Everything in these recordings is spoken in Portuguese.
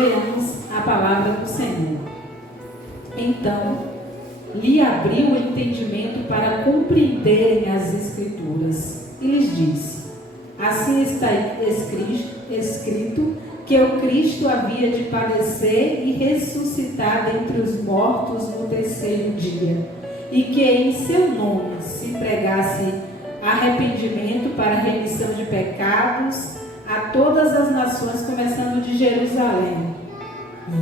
Leiamos a palavra do Senhor. Então, lhe abriu o entendimento para compreenderem as Escrituras e lhes disse: assim está escrito que o Cristo havia de padecer e ressuscitar dentre os mortos no terceiro dia, e que em seu nome se pregasse arrependimento para remissão de pecados a todas as nações, começando de Jerusalém.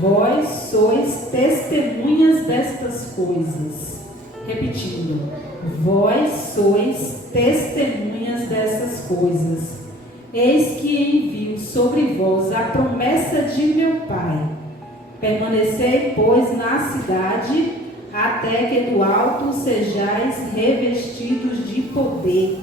Vós sois testemunhas destas coisas. Repetindo, vós sois testemunhas dessas coisas. Eis que envio sobre vós a promessa de meu Pai. Permanecei, pois, na cidade, até que do alto sejais revestidos de poder.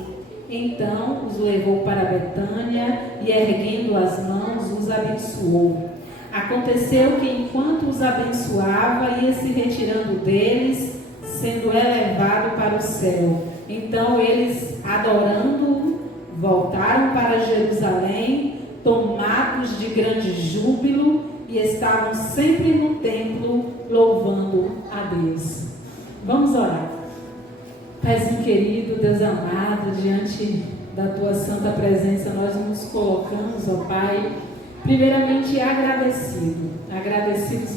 Então os levou para Betânia e, erguendo as mãos, os abençoou. Aconteceu que, enquanto os abençoava, ia se retirando deles, sendo elevado para o céu. Então eles, adorando-o, voltaram para Jerusalém, tomados de grande júbilo, e estavam sempre no templo, louvando a Deus. Vamos orar. Paizinho querido, Deus amado, diante da Tua santa presença, nós nos colocamos, ó Pai, primeiramente agradecidos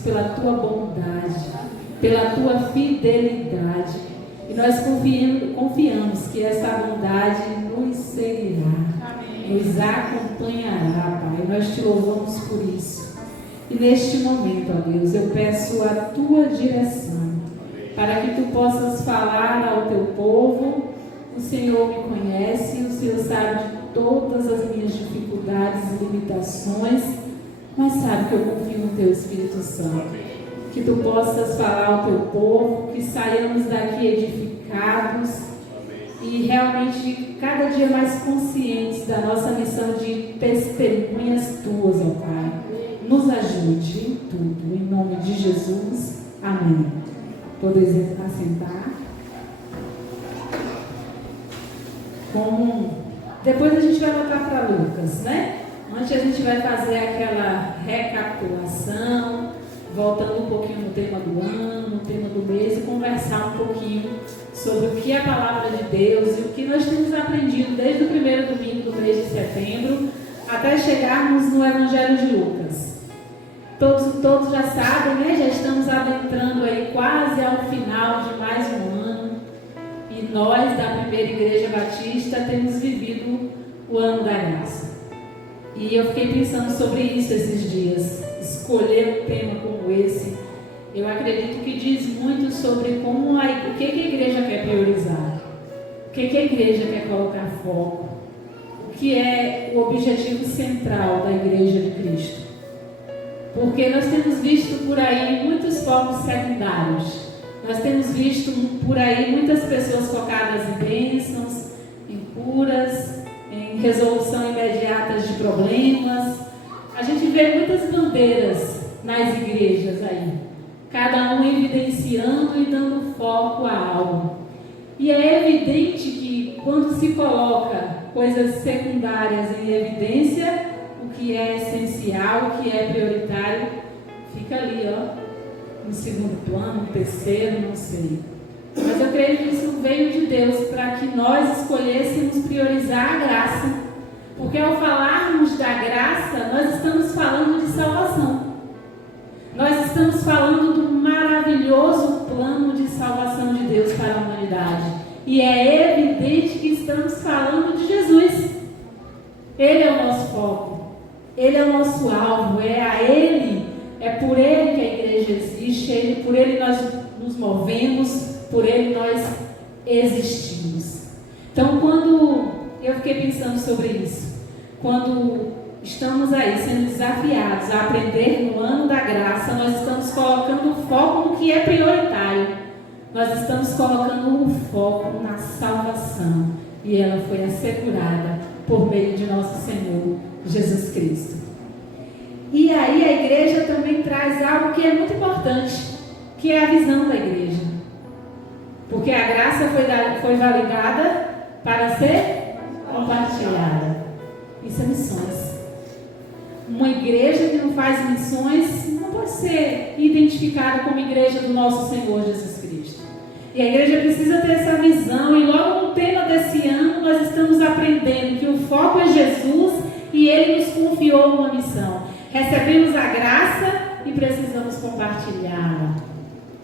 pela Tua bondade, pela Tua fidelidade. E nós confiamos que essa bondade nos seguirá, nos acompanhará, Pai. Nós Te louvamos por isso. E neste momento, ó Deus, eu peço a Tua direção, para que Tu possas falar ao Teu povo. O Senhor me conhece, o Senhor sabe de todas as minhas dificuldades e limitações, mas sabe que eu confio no Teu Espírito Santo. Que Tu possas falar ao Teu povo, que saiamos daqui edificados e realmente cada dia mais conscientes da nossa missão de testemunhas Tuas, ó Pai. Nos ajude em tudo, em nome de Jesus. Amém. Todos assentar. Depois a gente vai voltar para Lucas, né? Antes a gente vai fazer aquela recapitulação, voltando um pouquinho no tema do ano, no tema do mês, e conversar um pouquinho sobre o que é a palavra de Deus e o que nós temos aprendido desde o primeiro domingo do mês de setembro até chegarmos no Evangelho de Lucas. Todos já sabem, né? Já estamos adentrando aí quase ao final de mais um ano. E nós, da Primeira Igreja Batista, temos vivido o ano da graça. E eu fiquei pensando sobre isso esses dias. Escolher um tema como esse, eu acredito que diz muito sobre o que a igreja quer priorizar. O que a igreja quer colocar foco. O que é o objetivo central da Igreja de Cristo. Porque nós temos visto por aí muitos focos secundários. Nós temos visto por aí muitas pessoas focadas em bênçãos, em curas, em resolução imediata de problemas. A gente vê muitas bandeiras nas igrejas aí, cada um evidenciando e dando foco a algo. E é evidente que quando se coloca coisas secundárias em evidência, o que é essencial, o que é prioritário, fica ali, no segundo plano, no terceiro, não sei. Mas eu creio que isso veio de Deus para que nós escolhêssemos priorizar a graça. Porque ao falarmos da graça, nós estamos falando de salvação. Nós estamos falando do maravilhoso plano de salvação de Deus para a humanidade. E é evidente que estamos falando de Jesus. Ele é o nosso foco. Ele é o nosso alvo. É por Ele que a igreja existe. Por Ele nós nos movemos. Por Ele nós existimos. Então, quando eu fiquei pensando sobre isso, quando estamos aí sendo desafiados a aprender no ano da graça, nós estamos colocando o foco no que é prioritário. Nós estamos colocando o foco na salvação. E ela foi assegurada por meio de nosso Senhor Jesus Cristo. E aí a igreja também traz algo que é muito importante, que é a visão da igreja. Porque a graça foi validada para ser compartilhada. Isso é missões. Uma igreja que não faz missões ser identificada como igreja do nosso Senhor Jesus Cristo. E a igreja precisa ter essa visão, e logo no tema desse ano nós estamos aprendendo que o foco é Jesus e Ele nos confiou uma missão. Recebemos a graça e precisamos compartilhá-la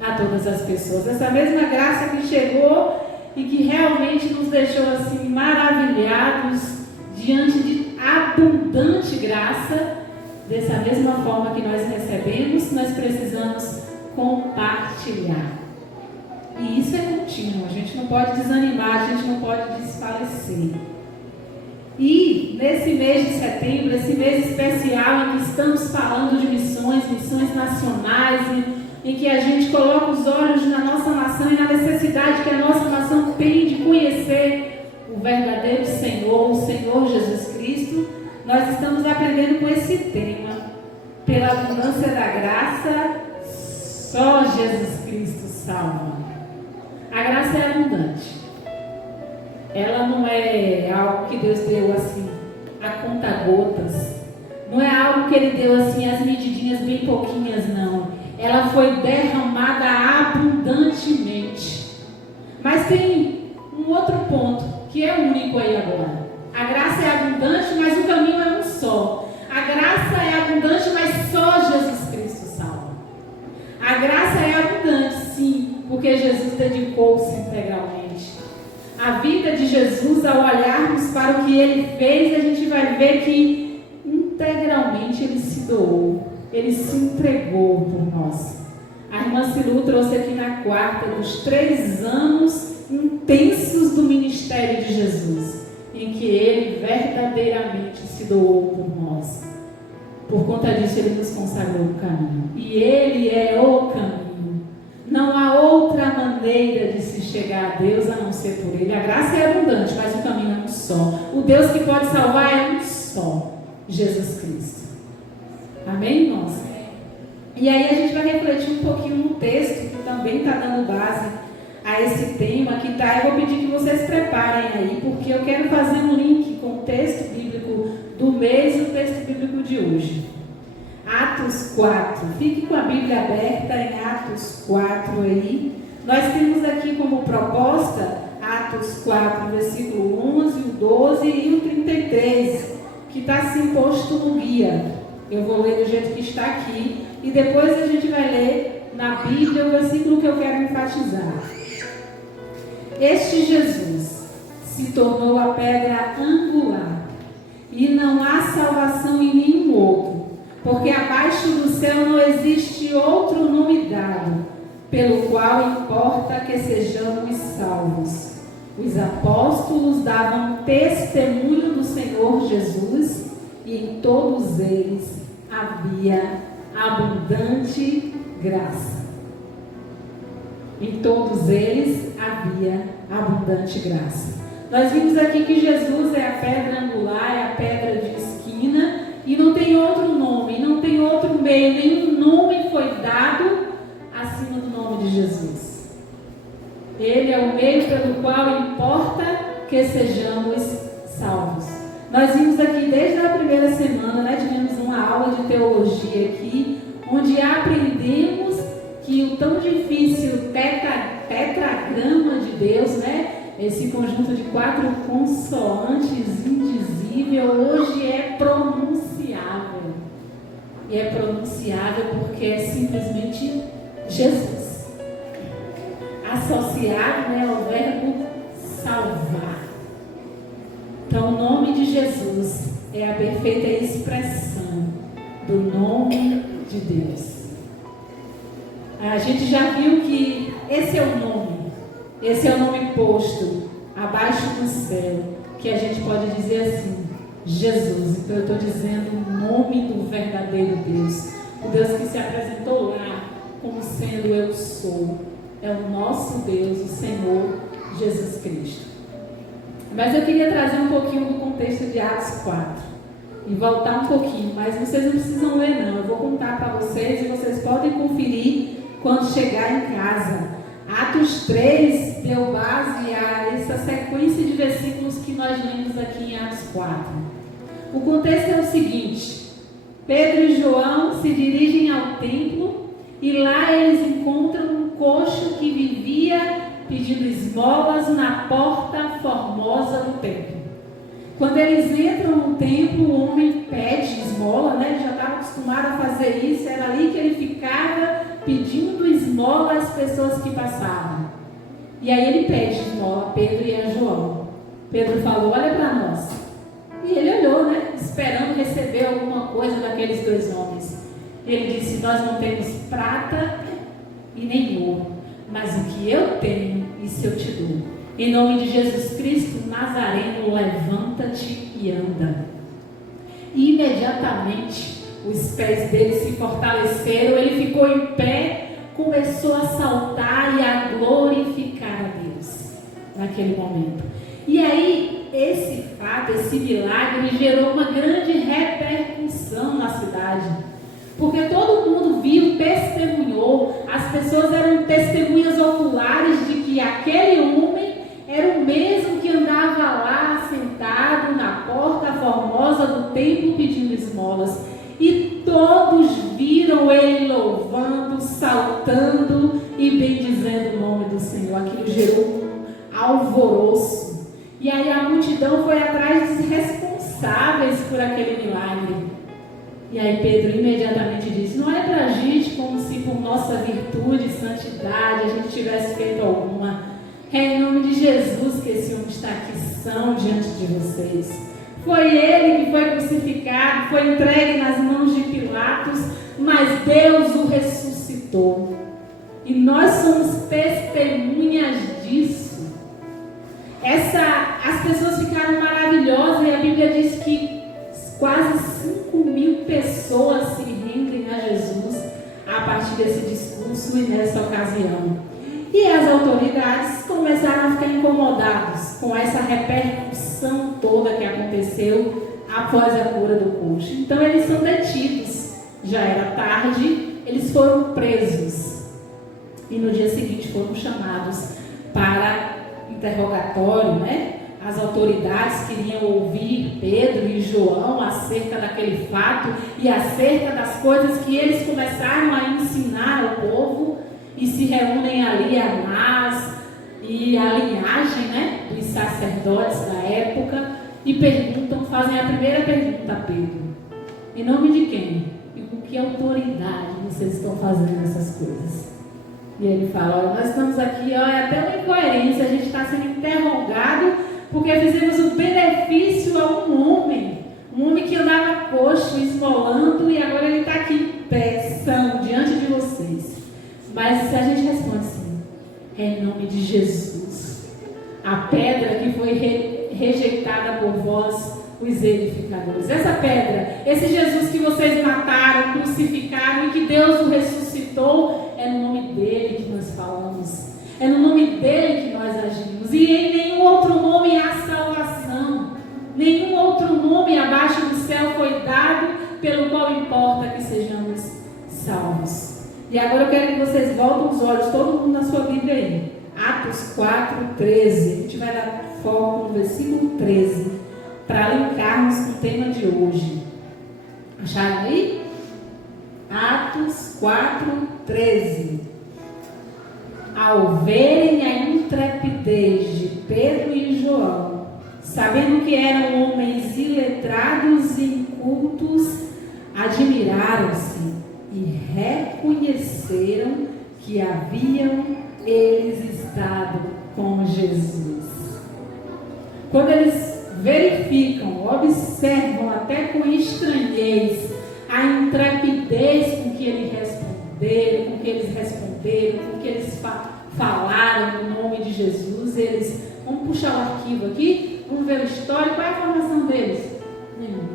a todas as pessoas. Essa mesma graça que chegou e que realmente nos deixou assim maravilhados diante de abundante graça, dessa mesma forma que nós recebemos, nós precisamos compartilhar. E isso é contínuo, a gente não pode desanimar, a gente não pode desfalecer. E nesse mês de setembro, esse mês especial em que estamos falando de missões nacionais, em que a gente coloca os olhos na nossa nação e na necessidade que a nossa nação tem de conhecer o verdadeiro Senhor, o Senhor Jesus Cristo, nós estamos aprendendo com esse tema. Pela abundância da graça, só Jesus Cristo salva. A graça é abundante. Ela não é algo que Deus deu assim, a conta-gotas. Não é algo que Ele deu assim, as medidinhas bem pouquinhas, não. Ela foi derramada abundantemente. Mas tem um outro ponto, que é único aí agora. A graça é abundante, mas o caminho é um só. A graça é abundante, mas só Jesus Cristo salva. A graça é abundante, sim, porque Jesus dedicou-se integralmente. A vida de Jesus, ao olharmos para o que Ele fez, a gente vai ver que integralmente Ele se doou. Ele se entregou por nós. A irmã Silu trouxe aqui na quarta dos 3 anos intensos do ministério de Jesus, em que Ele verdadeiramente se doou por nós. Por conta disso, Ele nos consagrou o caminho. E Ele é o caminho. Não há outra maneira de se chegar a Deus a não ser por Ele. A graça é abundante, mas o caminho é um só. O Deus que pode salvar é um só: Jesus Cristo. Amém, irmãos? E aí a gente vai refletir um pouquinho no texto que também está dando base a esse tema que está. Eu vou pedir que vocês preparem aí, porque eu quero fazer um link com o texto bíblico do mês e o texto bíblico de hoje. Atos 4. Fique com a Bíblia aberta em Atos 4 aí. Nós temos aqui como proposta Atos 4, versículo 11, o 12 e o 33, que está assim posto no guia. Eu vou ler do jeito que está aqui e depois a gente vai ler na Bíblia o versículo que eu quero enfatizar. Este Jesus se tornou a pedra angular e não há salvação em nenhum outro, porque abaixo do céu não existe outro nome dado, pelo qual importa que sejamos salvos. Os apóstolos davam testemunho do Senhor Jesus e em todos eles havia abundante graça. Em todos eles havia abundante graça. Nós vimos aqui que Jesus é a pedra angular, é a pedra de esquina, e não tem outro nome, não tem outro meio, nenhum nome foi dado acima do nome de Jesus. Ele é o meio pelo qual importa que sejamos salvos. Nós vimos aqui desde a primeira semana, tivemos uma aula de teologia aqui, onde aprendemos que o tão difícil tetragrama de Deus, esse conjunto de 4 consoantes indizível, hoje é pronunciável. E é pronunciável porque é simplesmente Jesus, associado ao verbo salvar. Então, o nome de Jesus é a perfeita expressão do nome de Deus. A gente já viu que esse é o nome posto abaixo do céu, que a gente pode dizer assim: Jesus. Então eu estou dizendo o nome do verdadeiro Deus, o Deus que se apresentou lá como sendo eu sou. É o nosso Deus, o Senhor Jesus Cristo. Mas eu queria trazer um pouquinho do contexto de Atos 4 e voltar um pouquinho, mas vocês não precisam ler não, eu vou contar para vocês e vocês podem conferir quando chegar em casa. Atos 3 deu base a essa sequência de versículos que nós lemos aqui em Atos 4. O contexto é o seguinte: Pedro e João se dirigem ao templo e lá eles encontram um coxo que vivia pedindo esmolas na porta formosa do templo. Quando eles entram no templo, o homem pede esmola, né? Ele já estava acostumado a fazer isso, era ali que ele ficava pedindo esmola às pessoas que passavam. E aí ele pede esmola a Pedro e a João. Pedro falou: olha para nós. E ele olhou, né? Esperando receber alguma coisa daqueles dois homens. Ele disse: nós não temos prata e nem ouro, mas o que eu tenho, isso eu te dou. Em nome de Jesus Cristo Nazareno, levanta-te e anda. E imediatamente os pés dele se fortaleceram, ele ficou em pé, começou a saltar e a glorificar a Deus naquele momento. E aí, esse fato, esse milagre gerou uma grande repercussão na cidade, porque todo mundo viu, testemunhou, as pessoas eram testemunhas oculares de que aquele homem era o mesmo que andava lá sentado na porta formosa do templo pedindo esmolas. E todos viram ele louvando, saltando e bendizendo o nome do Senhor. Aquilo gerou um alvoroço. E aí a multidão foi atrás dos responsáveis por aquele milagre. E aí Pedro imediatamente disse: não é para a gente como se por nossa virtude e santidade a gente tivesse feito alguma. É em nome de Jesus que esse homem está aqui são diante de vocês. Foi ele que foi crucificado, foi entregue nas mãos de Pilatos, mas Deus o ressuscitou. E nós somos testemunhas disso. As pessoas ficaram maravilhosas e a Bíblia diz que quase 5.000 pessoas se rendem a Jesus a partir desse discurso e nessa ocasião. E as autoridades começaram a ficar incomodadas com essa repercussão toda que aconteceu após a cura do coxo. Então eles são detidos. Já era tarde, eles foram presos. E no dia seguinte foram chamados para interrogatório, né? As autoridades queriam ouvir Pedro e João acerca daquele fato e acerca das coisas que eles começaram a ensinar ao povo. E se reúnem ali Anás e a linhagem, né, dos sacerdotes da época e fazem a primeira pergunta a Pedro: em nome de quem e com que autoridade vocês estão fazendo essas coisas? E ele fala: olha, nós estamos aqui, é até uma incoerência, a gente está sendo interrogado porque fizemos um benefício a um homem que andava coxo, esmolando, e agora ele está aqui em pé, são, diante de vocês. Mas se a gente responde assim: é em nome de Jesus, a pedra que foi rejeitada por vós, os edificadores. Essa pedra, esse Jesus que vocês mataram, crucificaram e que Deus o ressuscitou, é no nome dele que nós falamos, é no nome dele que nós agimos. E em nenhum outro nome há salvação, nenhum outro nome abaixo do céu foi dado pelo qual importa que sejamos salvos. E agora eu quero que vocês voltem os olhos, todo mundo na sua Bíblia aí. Atos 4:13. A gente vai dar foco no versículo 13, para linkarmos com o tema de hoje. Acharam aí? Atos 4:13. Ao verem a intrepidez de Pedro e João, sabendo que eram homens iletrados e incultos, admiraram-se e reconheceram que haviam eles estado com Jesus. Quando eles verificam, observam até com estranhez a intrepidez com que eles responderam, com que eles falaram no nome de Jesus, vamos puxar o arquivo aqui, vamos ver o histórico. Qual é a formação deles? Nenhuma.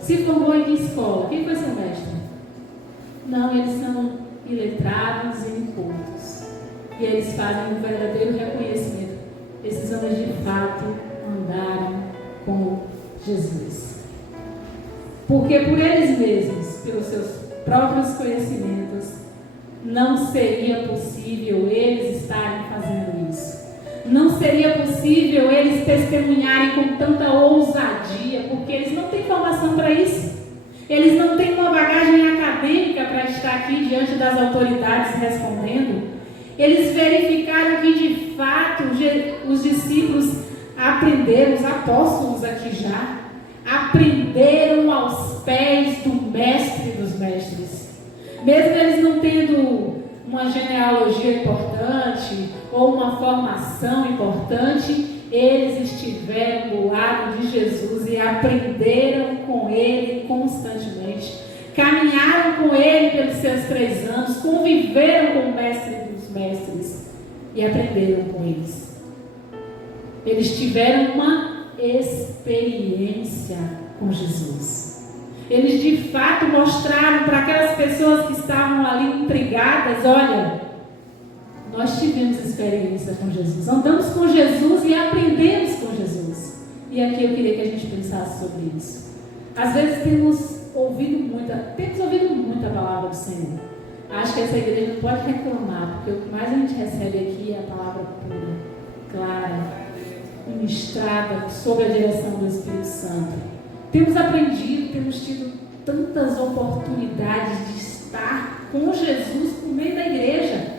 Se formou em que escola? Quem foi seu mestre? Não, eles são iletrados e incultos. E eles fazem um verdadeiro reconhecimento. Esses homens de fato andaram com Jesus. Porque por eles mesmos, pelos seus próprios conhecimentos, não seria possível eles estarem fazendo isso. Não seria possível eles testemunharem com tanta ousadia, porque eles não têm formação para isso. Eles não têm uma bagagem acadêmica para estar aqui diante das autoridades respondendo. Eles verificaram que de fato os discípulos aprenderam, os apóstolos aqui já, aprenderam aos pés do mestre dos mestres. Mesmo eles não tendo uma genealogia importante ou uma formação importante, eles estiveram do lado de Jesus e aprenderam com ele constantemente. Caminharam com ele pelos seus 3 anos, conviveram com o mestre dos mestres e aprenderam com eles. Eles tiveram uma experiência com Jesus. Eles de fato mostraram para aquelas pessoas que estavam ali intrigadas: olha, nós tivemos experiência com Jesus, andamos com Jesus e aprendemos com Jesus. E aqui eu queria que a gente pensasse sobre isso. Às vezes temos ouvido muito a palavra do Senhor. Acho que essa igreja não pode reclamar, porque o que mais a gente recebe aqui é a palavra pura, clara, ministrada, sob a direção do Espírito Santo. Temos aprendido, temos tido tantas oportunidades de estar com Jesus por meio da igreja.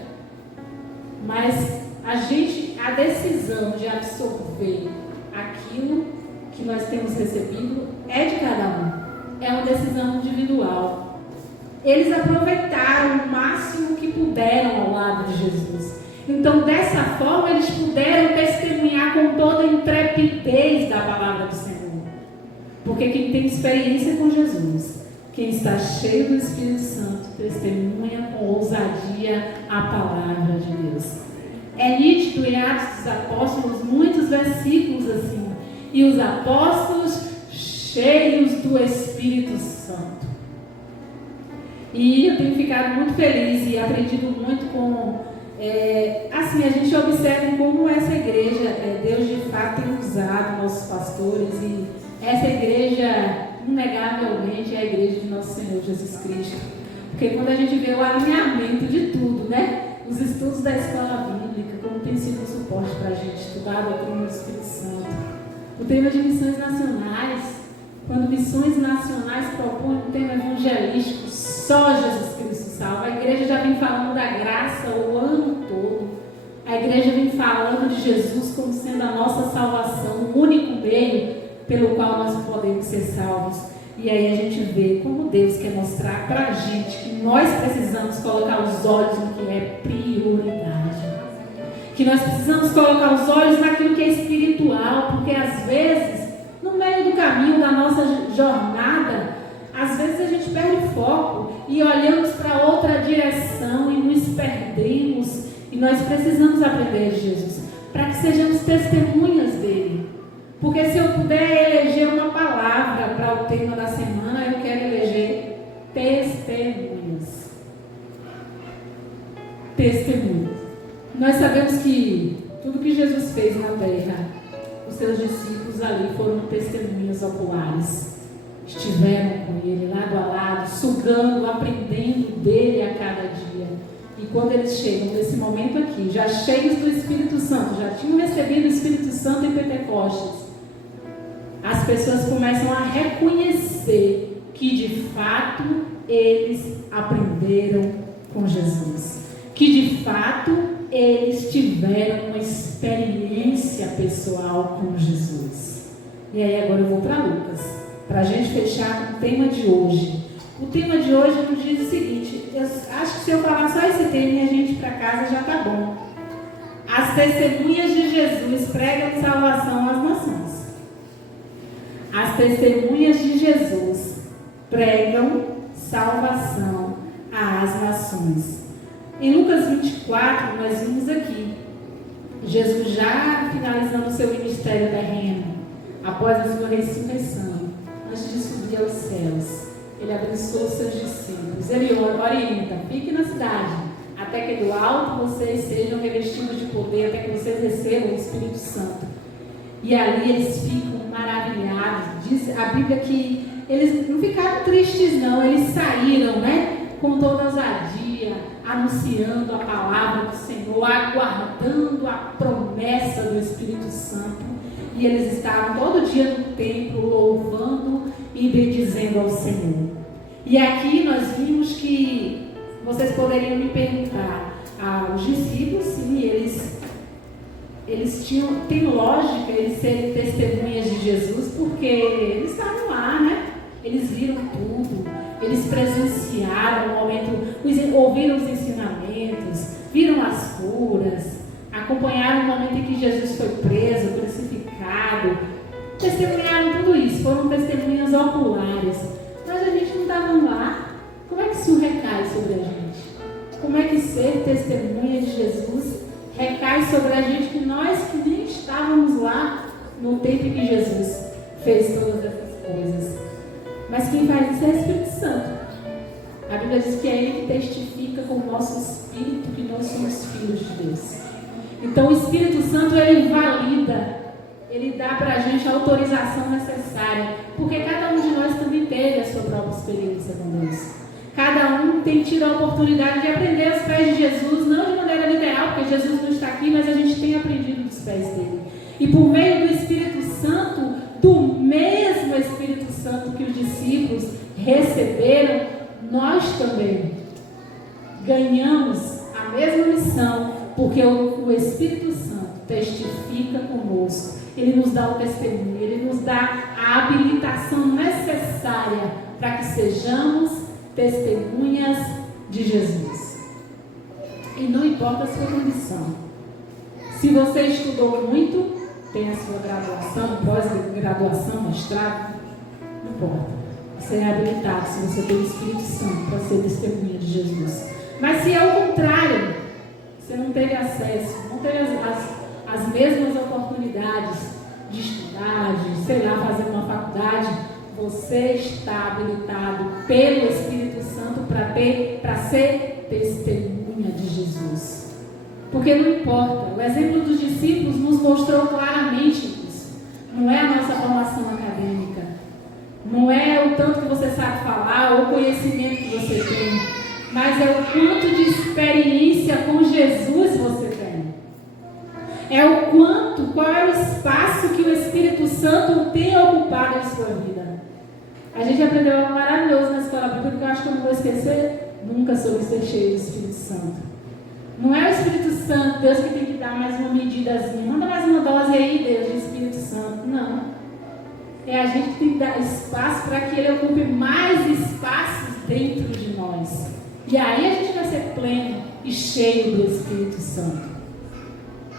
Mas a decisão de absorver aquilo que nós temos recebido é de cada um. É uma decisão individual. Eles aproveitaram o máximo que puderam ao lado de Jesus. Então, dessa forma, eles puderam testemunhar com toda a intrepidez da palavra do Senhor. Porque quem tem experiência com Jesus, quem está cheio do Espírito Santo, testemunha com ousadia a palavra de Deus. É nítido em Atos dos Apóstolos muitos versículos assim. E os apóstolos cheios do Espírito Santo. E eu tenho ficado muito feliz e aprendido muito com... assim, a gente observa como essa igreja, Deus de fato tem usado nossos pastores, e essa igreja, inegavelmente, é a igreja de nosso Senhor Jesus Cristo. Porque quando a gente vê o alinhamento de tudo, né? Os estudos da escola bíblica, como tem sido um suporte para a gente estudar a doutrina do Espírito Santo. O tema de missões nacionais, quando missões nacionais propõem um tema evangelístico, só Jesus Cristo salva. A igreja já vem falando da graça o ano todo. A igreja vem falando de Jesus como sendo a nossa salvação, o único meio pelo qual nós podemos ser salvos. E aí a gente vê como Deus quer mostrar para a gente que nós precisamos colocar os olhos no que é prioridade. Que nós precisamos colocar os olhos naquilo que é espiritual, porque às vezes, no meio do caminho da nossa jornada, às vezes a gente perde foco e olhamos para outra direção e nos perdemos. E nós precisamos aprender de Jesus, para que sejamos testemunhas dele. Porque se eu puder eleger uma palavra para o tema da semana, eu quero eleger testemunhas. Testemunhas. Nós sabemos que tudo que Jesus fez na terra, os seus discípulos ali foram testemunhas oculares. Estiveram com ele lado a lado, sugando, aprendendo dele a cada dia. E quando eles chegam nesse momento aqui, já cheios do Espírito Santo, já tinham recebido o Espírito Santo em Pentecostes, as pessoas começam a reconhecer que de fato eles aprenderam com Jesus. Que de fato eles tiveram uma experiência pessoal com Jesus. E aí agora eu vou para Lucas, para a gente fechar o tema de hoje. O tema de hoje nos diz o seguinte: eu acho que se eu falar só esse tema e a gente ir para casa já está bom. As testemunhas de Jesus pregam salvação às nações. As testemunhas de Jesus pregam salvação às nações. Em Lucas 24, nós vimos aqui Jesus já finalizando o seu ministério terreno, após a sua ressurreição, antes de subir aos céus. Ele abençoa os seus discípulos. Ele orienta: fique na cidade, até que do alto vocês sejam revestidos de poder, até que vocês recebam o Espírito Santo. E ali eles ficam maravilhados. Diz a Bíblia que eles não ficaram tristes não, eles saíram, com toda ousadia, anunciando a palavra do Senhor, aguardando a promessa do Espírito Santo. E eles estavam todo dia no templo louvando e bendizendo ao Senhor. E aqui nós vimos que vocês poderiam me perguntar, os discípulos, sim, eles tem lógica eles serem testemunhas de Jesus, porque eles estavam lá, né? Eles viram tudo, eles presenciaram o momento, ouviram os ensinamentos, viram as curas, acompanharam o momento em que Jesus foi preso, crucificado, testemunharam tudo isso, foram testemunhas oculares. Mas a gente não estava lá. Como é que isso recai sobre a gente? Como é que ser testemunha de Jesus recai sobre a gente, que nós que nem estávamos lá no tempo em que Jesus fez todas essas coisas? Mas quem faz isso é o Espírito Santo. A Bíblia diz que é Ele que testifica com o nosso espírito que nós somos filhos de Deus. Então o Espírito Santo, ele valida, ele dá para a gente a autorização necessária, porque cada um de nós também teve a sua própria experiência com Deus. Cada um tem tido a oportunidade de aprender aos pés de Jesus, não de maneira literal, porque Jesus não está aqui, mas a gente tem aprendido dos pés dele. E por meio do Espírito Santo, do mesmo Espírito Santo que os discípulos receberam, nós também ganhamos a mesma missão, porque o Espírito Santo testifica conosco. Ele nos dá o testemunho, ele nos dá a habilitação necessária para que sejamos testemunhas de Jesus. E não importa a sua condição. Se você estudou muito, tem a sua graduação, pós-graduação, mestrado, não importa. Você é habilitado se você tem o Espírito Santo para ser testemunha de Jesus. Mas se é o contrário, você não teve acesso, não teve as mesmas oportunidades de estudar, de, sei lá, fazer uma faculdade, você está habilitado pelo Espírito Santo para ser testemunha de Jesus. Porque não importa, o exemplo dos discípulos nos mostrou claramente isso. Não é a nossa formação acadêmica, não é o tanto que você sabe falar ou o conhecimento que você tem, mas é o quanto de experiência com Jesus você tem. É o quanto, qual é o espaço que o Espírito Santo tem ocupado em sua vida. A gente aprendeu algo maravilhoso na escola bíblica, que eu acho que eu não vou esquecer nunca, sobre ser cheio do Espírito Santo. Não é o Espírito Santo, Deus, que tem que dar mais uma medidazinha. Manda mais uma dose aí, Deus, de Espírito Santo. Não. É a gente que tem que dar espaço para que Ele ocupe mais espaços dentro de nós. E aí a gente vai ser pleno e cheio do Espírito Santo.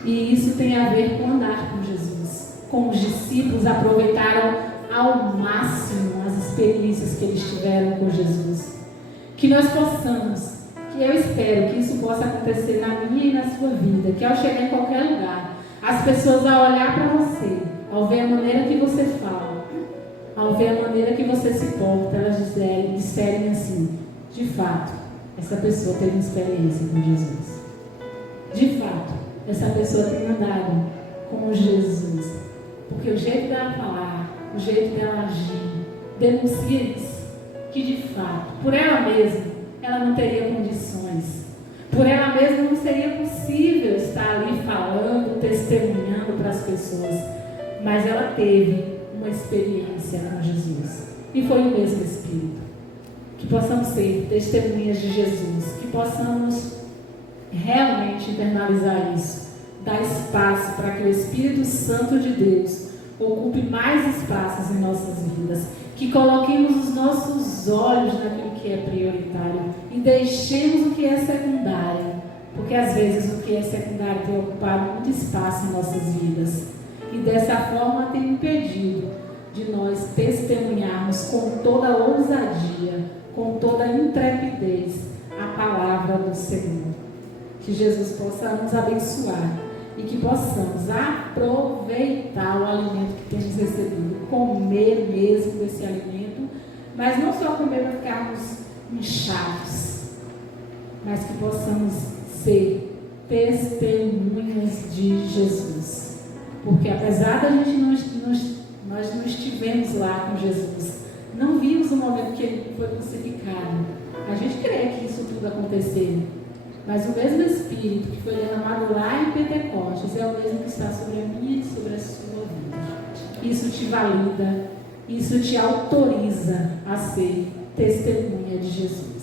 E isso tem a ver com andar com Jesus. Como os discípulos aproveitaram ao máximo as experiências que eles tiveram com Jesus. Que nós possamos, que eu espero que isso possa acontecer na minha e na sua vida, que ao chegar em qualquer lugar, as pessoas, ao olhar para você, ao ver a maneira que você fala, ao ver a maneira que você se porta, elas disserem assim: de fato, essa pessoa teve uma experiência com Jesus. De fato, essa pessoa tem andado com Jesus. Porque o jeito dela falar, o jeito dela agir, denuncia isso. Que de fato, por ela mesma, ela não teria condições. Por ela mesma não seria possível estar ali falando, testemunhando para as pessoas. Mas ela teve uma experiência com Jesus. E foi o mesmo Espírito. Que possamos ser testemunhas de Jesus. Que possamos realmente internalizar isso. Dar espaço para que o Espírito Santo de Deus ocupe mais espaços em nossas vidas. Que coloquemos os nossos olhos naquilo que é prioritário e deixemos o que é secundário, porque às vezes o que é secundário tem ocupado muito espaço em nossas vidas e dessa forma tem impedido de nós testemunharmos com toda ousadia, com toda intrepidez a palavra do Senhor. Que Jesus possa nos abençoar e que possamos aproveitar o alimento que temos recebido, comer mesmo desse alimento, mas não só comer para ficarmos inchados, mas que possamos ser testemunhas de Jesus. Porque apesar da gente nós não estivemos lá com Jesus, não vimos o momento que Ele foi crucificado, a gente crê que isso tudo aconteceu. Mas o mesmo Espírito que foi derramado lá em Pentecostes é o mesmo que está sobre a minha e sobre a sua vida. Isso te valida, isso te autoriza a ser testemunha de Jesus.